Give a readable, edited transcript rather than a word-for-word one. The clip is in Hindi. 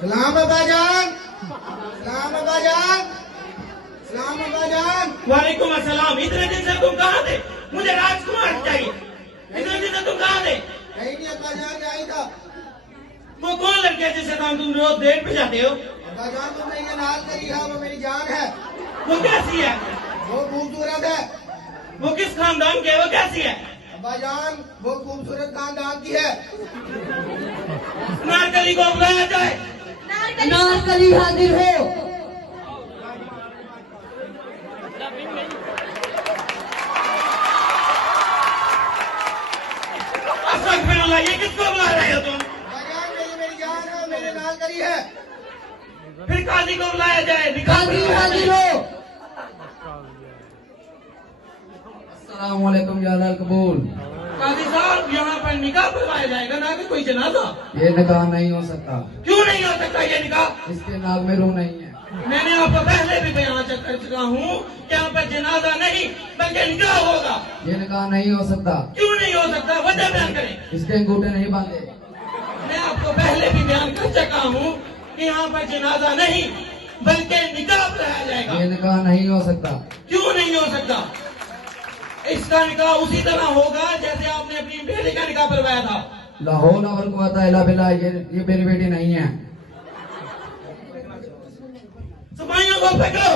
सलाम अब्बा जान, सलाम अब्बा जान, सलाम अब्बा जान। वालेकुम अस्सलाम। इतने दिन से तुम कहाँ थे? मुझे राजकुमार चाहिए। इतने दिन से तुम कहाँ थे? कहीं नहीं अब्बा जान, आई था। वो कौन लड़के है जिससे तुम रोज डेट पे जाते हो? अब्बा जान तुमने ये नाज करी है, वो मेरी जान है। वो कैसी है? वो खूबसूरत है। वो किस खानदान के है? वो कैसी है? अब्बा जान वो खूबसूरत खानदान की है। नारकली को बुलाया जाए। नारकली हाजिर हो। अस्तगफिरुल्लाह, ये किसको बुला रहे हो तुम? अब्बा जान मेरी जान है, मेरे नाज करी है। फिर काजी को बुलाया जाए। काजी हाजिर हो। अस्सलाम वालेकुम या अहल कबूल। काजी साहब, यहाँ पर निकाह करवाया जाएगा, ना कि कोई जनाजा। ये निकाह नहीं हो सकता, क्यों नहीं हो सकता ये निकाह? इसके नाक में रूह नहीं है। मैंने आपको पहले भी बयान कर चुका हूँ कि यहाँ पर जनाजा नहीं बल्कि निकाह होगा। ये निकाह नहीं हो सकता, क्यों नहीं हो सकता? वजह बयान करें। इसके अंगूठे नहीं बांधे। मैं आपको पहले भी बयान कर चुका हूँ कि यहाँ पर जनाजा नहीं बल्कि निकाह कराया जाएगा। ये निकाह नहीं हो सकता। क्यों नहीं हो सकता? इसका निकाह उसी तरह होगा जैसे आपने अपनी बेटी का निकाह करवाया था। लाहौल अवर को आता इला बिला, ये मेरी बेटी नहीं है। सफाइयों को पकड़ो।